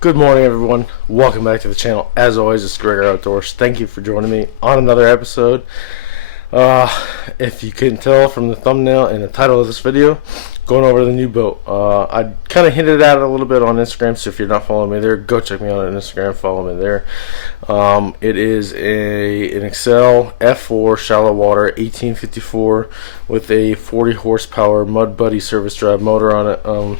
Good morning, everyone. Welcome back to the channel. As always, it's Gregor Outdoors. Thank you for joining me on another episode. Uh, if you can tell from the thumbnail and the title of this video, going over the new boat. I kind of hinted at it a little bit on Instagram, so if you're not following me there, go check me out on Instagram. Follow me there. It is an Excel F4 shallow water 1854 with a 40 horsepower MudBuddy service drive motor on it.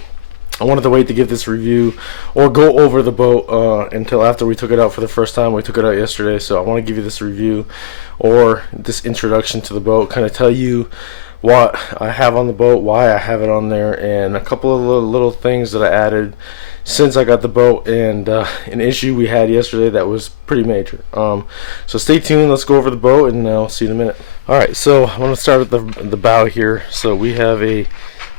I wanted to wait to give this review or go over the boat until after we took it out for the first time. We took it out yesterday, so I want to give you this review or this introduction to the boat, kind of tell you what I have on the boat, why I have it on there, and a couple of little things that I added since I got the boat, and an issue we had yesterday that was pretty major. So stay tuned. Let's go over the boat, and I'll see you in a minute. Alright, so I want to start at the bow here. So we have a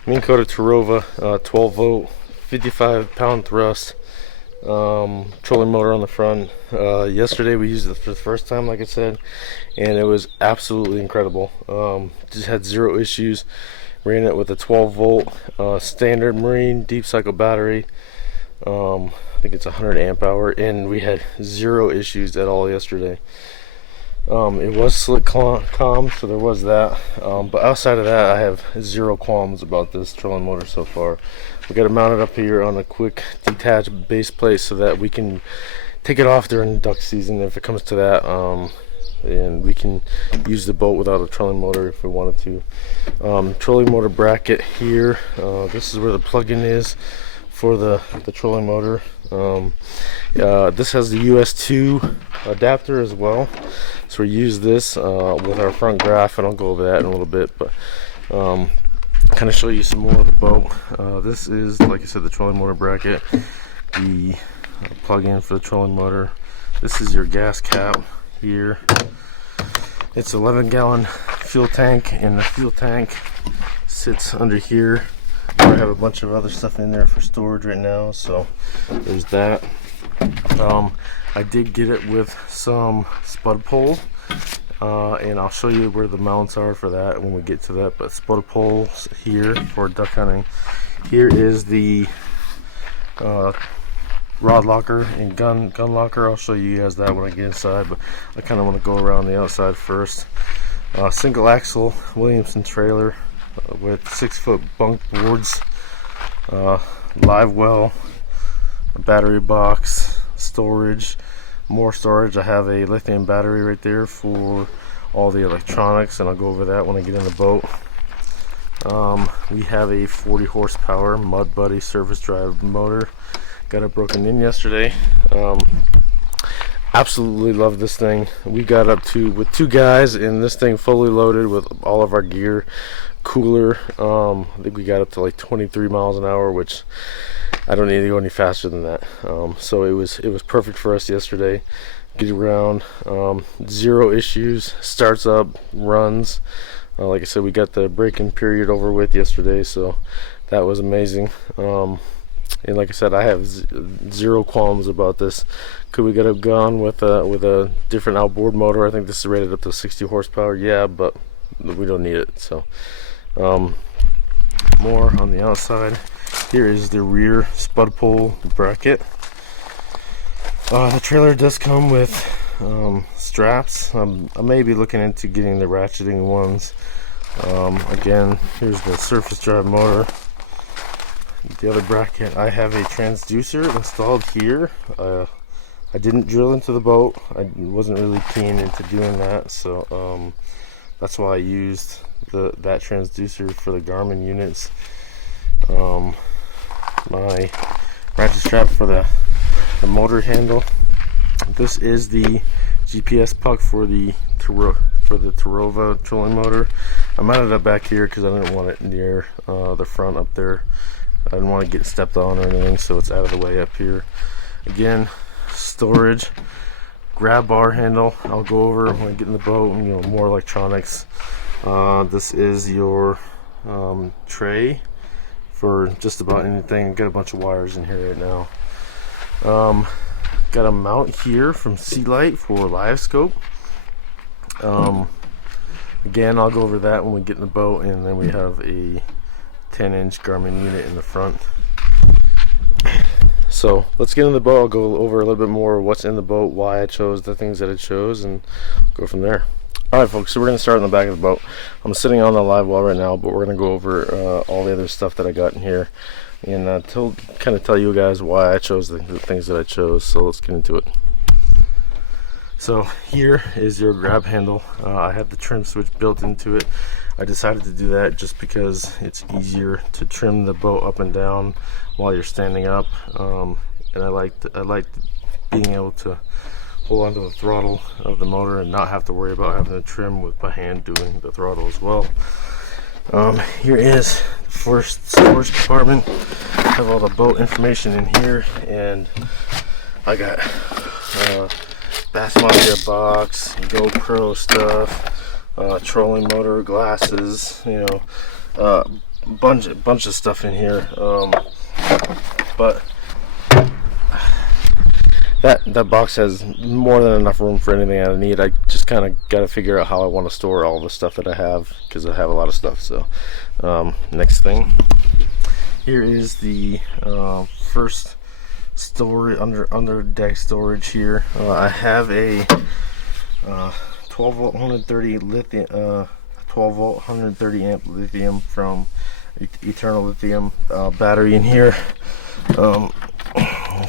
Minn Kota Terrova 12 volt 55 pound thrust trolling motor on the front. Yesterday we used it for the first time, like I said, and it was absolutely incredible. Just had zero issues. Ran it with a 12 volt standard marine deep cycle battery. I think it's 100 amp hour, and we had zero issues at all yesterday. It was slick calm, so there was that, but outside of that I have zero qualms about this trolling motor so far. We got it mounted up here on a quick detached base plate so that we can take it off during duck season if it comes to that, and we can use the boat without a trolling motor if we wanted to. Trolling motor bracket here, this is where the plug-in is for the trolling motor. This has the US2 adapter as well, so we use this with our front graph, and I'll go over that in a little bit, but kind of show you some more of the boat. This is, like I said, the trolling motor bracket, the plug-in for the trolling motor. This is your gas cap here. It's 11-gallon fuel tank, and the fuel tank sits under here. I have a bunch of other stuff in there for storage right now, so there's that. I did get it with some spud pole, and I'll show you where the mounts are for that when we get to that. But spud poles here for duck hunting. Here is the rod locker and gun locker. I'll show you guys that when I get inside, but I kind of want to go around the outside first. Single axle Williamson trailer with 6-foot bunk boards, live well, a battery box, storage, more storage. I have a lithium battery right there for all the electronics, and I'll go over that when I get in the boat. We have a 40 horsepower MudBuddy service drive motor. Got it broken in yesterday. Absolutely love this thing. We got up to, with two guys, and this thing fully loaded with all of our gear, cooler. I think we got up to like 23 miles an hour, which I don't need to go any faster than that. So it was perfect for us yesterday. Get around, zero issues, starts up, runs. Like I said, we got the break-in period over with yesterday, so that was amazing. And like I said, I have zero qualms about this. Could we get it gone with a different outboard motor? I think this is rated up to 60 horsepower. Yeah, but we don't need it. So more on the outside. Here is the rear spud pole bracket. The trailer does come with straps. I may be looking into getting the ratcheting ones. Again, here's the surface drive motor. The other bracket, I have a transducer installed here. I didn't drill into the boat. I wasn't really keen into doing that, so that's why I used that transducer for the Garmin units. My ratchet strap for the motor handle. This is the GPS puck for the Terrova trolling motor. I mounted it back here because I didn't want it near the front up there. I didn't want to get stepped on or anything, so it's out of the way up here. Again, storage, grab bar handle. I'll go over when I get in the boat, and more electronics. This is your tray for just about anything. Got a bunch of wires in here right now. Got a mount here from Sea Light for live scope. Again, I'll go over that when we get in the boat, and then we have a 10-inch Garmin unit in the front. So let's get in the boat. I'll go over a little bit more what's in the boat, why I chose the things that I chose, and go from there. Alright folks, so we're going to start in the back of the boat. I'm sitting on the live well right now, but we're going to go over all the other stuff that I got in here and kind of tell you guys why I chose the things that I chose. So let's get into it. So here is your grab handle. I have the trim switch built into it. I decided to do that just because it's easier to trim the boat up and down while you're standing up, and I liked being able to hold onto the throttle of the motor and not have to worry about having to trim with my hand doing the throttle as well. Here is the first storage compartment. I have all the boat information in here, and I got Bassmaster box, GoPro stuff, trolling motor, glasses, you know, bunch of stuff in here. But that box has more than enough room for anything I need. I just kind of got to figure out how I want to store all the stuff that I have, because I have a lot of stuff. So next thing, here is the first storage under deck storage here. I have a 12 volt 130 lithium 12 volt 130 amp lithium from Eternal Lithium battery in here. Kind of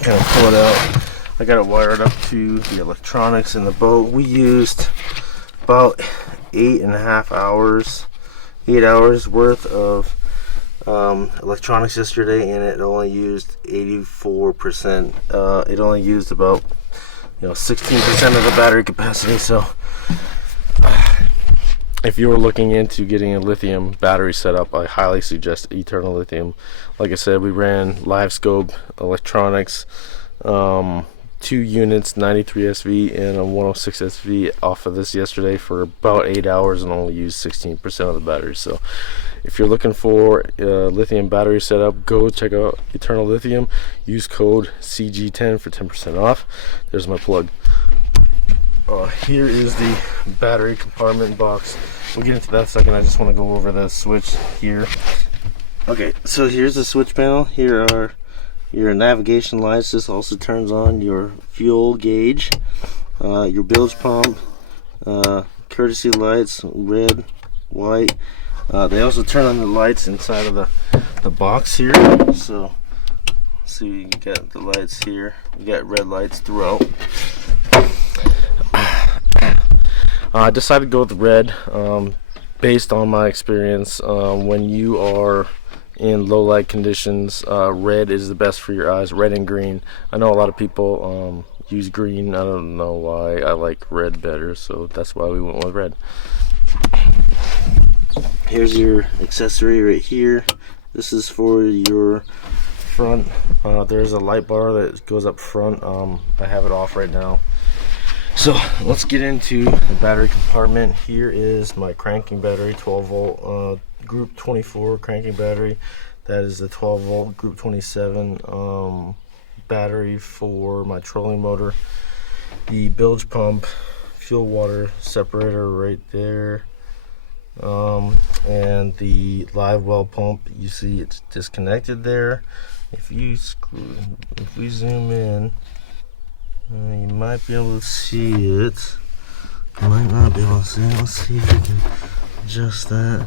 pull it out. I got it wired up to the electronics in the boat. We used about 8.5 hours, 8 hours worth of electronics yesterday, and it only used 84%. It only used about 16% of the battery capacity. So if you were looking into getting a lithium battery setup, I highly suggest Eternal Lithium. Like I said, we ran live scope electronics, 2 units, 93 SV and a 106 SV off of this yesterday for about 8 hours and only used 16% of the battery. So if you're looking for a lithium battery setup, go check out Eternal Lithium. Use code CG10 for 10% off. There's my plug. Here is the battery compartment box. We'll get into that in a second. I just want to go over the switch here. Okay, so here's the switch panel. Here are your navigation lights. This also turns on your fuel gauge, your bilge pump, courtesy lights, red, white. They also turn on the lights inside of the box here. So see, you got the lights here. You got red lights throughout. I decided to go with red based on my experience. When you are in low light conditions, red is the best for your eyes. Red and green. I know a lot of people use green. I don't know why. I like red better, so that's why we went with red. Here's your accessory right here. This is for your front. There's a light bar that goes up front. I have it off right now. So let's get into the battery compartment. Here is my cranking battery, 12 volt group 24 cranking battery. That is the 12 volt group 27 battery for my trolling motor. The bilge pump, fuel water separator right there, and the live well pump. You see it's disconnected there. If we zoom in, you might be able to see it. You might not be able to see it. Let's see if we can adjust that.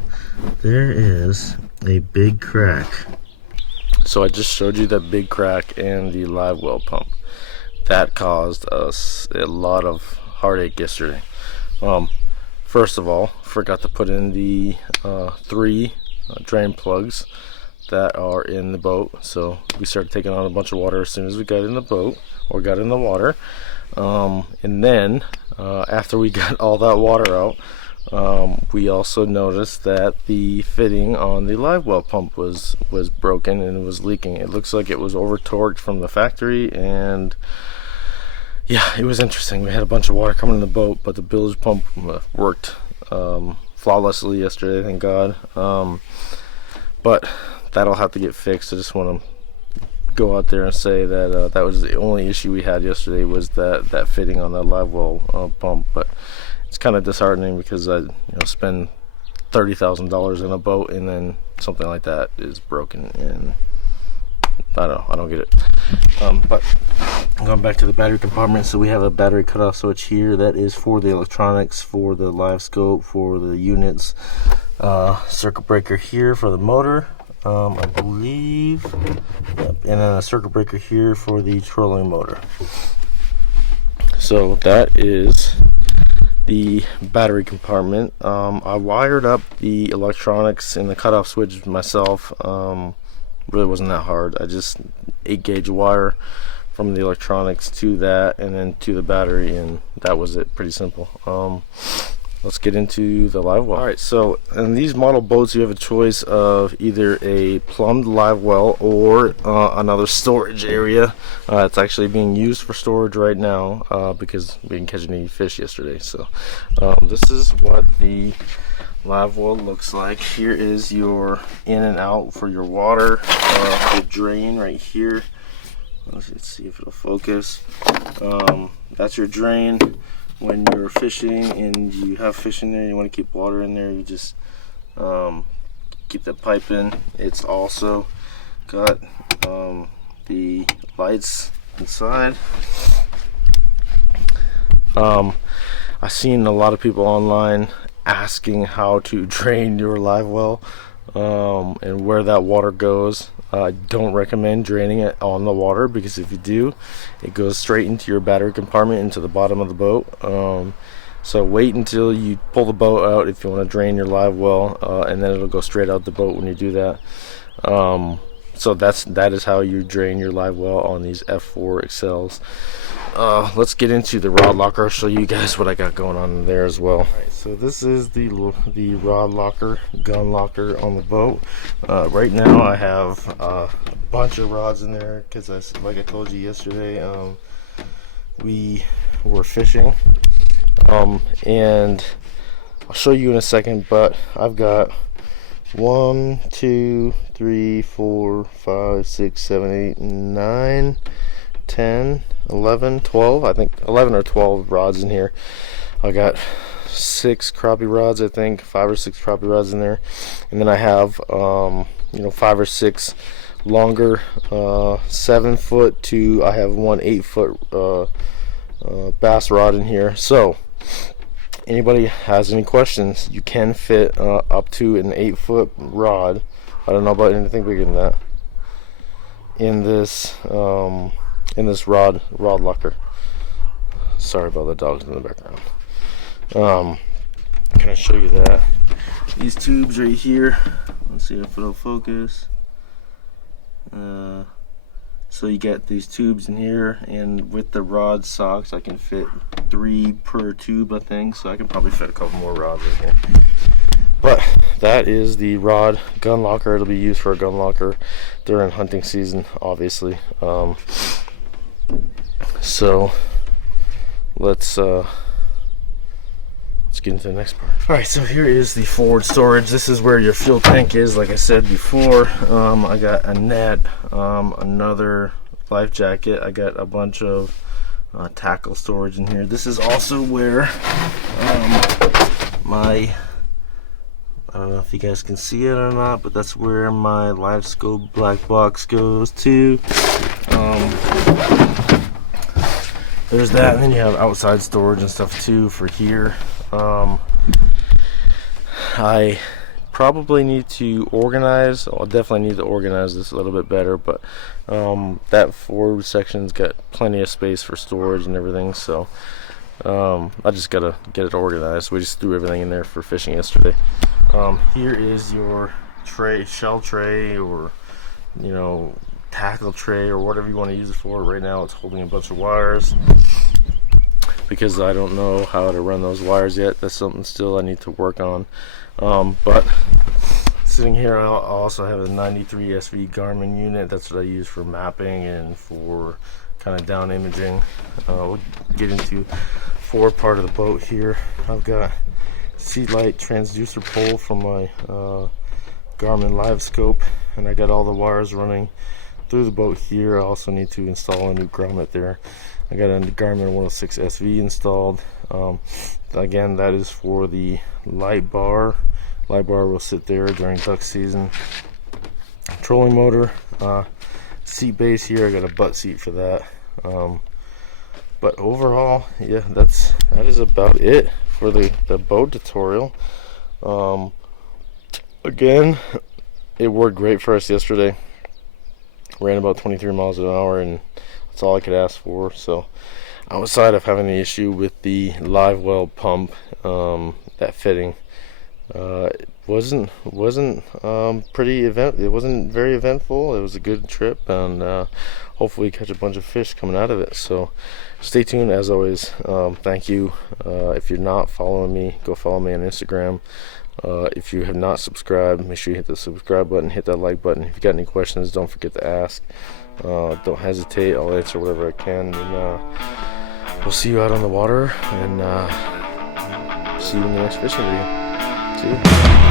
There is a big crack. So I just showed you that big crack and the live well pump. That caused us a lot of heartache yesterday. First of all, forgot to put in the 3 drain plugs that are in the boat. So we started taking on a bunch of water as soon as we got in the boat, or got in the water. And then after we got all that water out, we also noticed that the fitting on the live well pump was broken and it was leaking. It looks like it was over torqued from the factory, and yeah, it was interesting. We had a bunch of water coming in the boat, but the bilge pump worked flawlessly yesterday, thank God. But that'll have to get fixed. I just want to go out there and say that that was the only issue we had yesterday, was that fitting on that live well pump. But it's kind of disheartening because I spend $30,000 in a boat and then something like that is broken, and I don't get it. But going back to the battery compartment, so we have a battery cutoff switch here that is for the electronics, for the live scope, for the units. Circuit breaker here for the motor, I believe. Yep. And then a circuit breaker here for the trolling motor. So that is the battery compartment. I wired up the electronics and the cutoff switch myself. Really wasn't that hard. I just 8-gauge wire from the electronics to that and then to the battery, and that was it. Pretty simple. Let's get into the live well. Alright, so in these model boats you have a choice of either a plumbed live well or another storage area. It's actually being used for storage right now because we didn't catch any fish yesterday. So this is what the live well looks like. Here is your in and out for your water, the drain right here. Let's see if it'll focus. That's your drain. When you're fishing and you have fish in there and you want to keep water in there, you just keep that pipe in. It's also got the lights inside. I've seen a lot of people online asking how to drain your live well and where that water goes. I don't recommend draining it on the water, because if you do, it goes straight into your battery compartment, into the bottom of the boat. So wait until you pull the boat out if you want to drain your live well, and then it'll go straight out the boat when you do that. So that is how you drain your live well on these F4 Excels. Let's get into the rod locker. I'll show you guys what I got going on there as well. Alright, so this is the rod locker, gun locker on the boat. Right now I have a bunch of rods in there because, like I told you yesterday, we were fishing, and I'll show you in a second, but I've got 1, 2, 3, 4, 5, 6, 7, 8, 9, 10, 11, 12, I think 11 or 12 rods in here. I got 6 crappie rods, I think 5 or 6 crappie rods in there, and then I have 5 or 6 longer 7-foot to, I have one 8-foot bass rod in here. So anybody has any questions, you can fit up to an 8-foot rod. I don't know about anything bigger than that in this rod locker. Sorry about the dogs in the background. Can I show you that? These tubes right here. Let's see if it'll focus. So you get these tubes in here, and with the rod socks I can fit 3 per tube, I think, so I can probably fit a couple more rods in here. But that is the rod gun locker. It'll be used for a gun locker during hunting season, obviously. So let's get into the next part. Alright, so here is the forward storage. This is where your fuel tank is, like I said before. I got a net, another life jacket. I got a bunch of tackle storage in here. This is also where I don't know if you guys can see it or not, but that's where my live scope black box goes to. There's that, and then you have outside storage and stuff too for here. I probably need to organize. I'll definitely need to organize this a little bit better, but that forward section's got plenty of space for storage and everything, so I just gotta get it organized. We just threw everything in there for fishing yesterday. Here is your tray, shell tray, or tackle tray, or whatever you want to use it for. Right now it's holding a bunch of wires because I don't know how to run those wires yet. That's something still I need to work on. But sitting here, I also have a 93 SV Garmin unit. That's what I use for mapping and for kind of down imaging. We'll get into forward part of the boat here. I've got sea light transducer pole from my Garmin live scope, and I got all the wires running through the boat here. I also need to install a new grommet there. I got a Garmin 106 SV installed. Again, that is for the light bar. Light bar will sit there during duck season. Trolling motor. seat base here. I got a butt seat for that. But overall, yeah, that is about it for the boat tutorial. Again, it worked great for us yesterday. Ran about 23 miles an hour, and that's all I could ask for. So outside of having the issue with the live well pump, that fitting, it wasn't it wasn't very eventful. It was a good trip, and hopefully catch a bunch of fish coming out of it. So stay tuned as always. Thank you. If you're not following me, go follow me on Instagram. If you have not subscribed, make sure you hit the subscribe button, hit that like button. If you got any questions, don't forget to ask. Don't hesitate. I'll answer whatever I can. And we'll see you out on the water, and see you in the next fishing video. See you.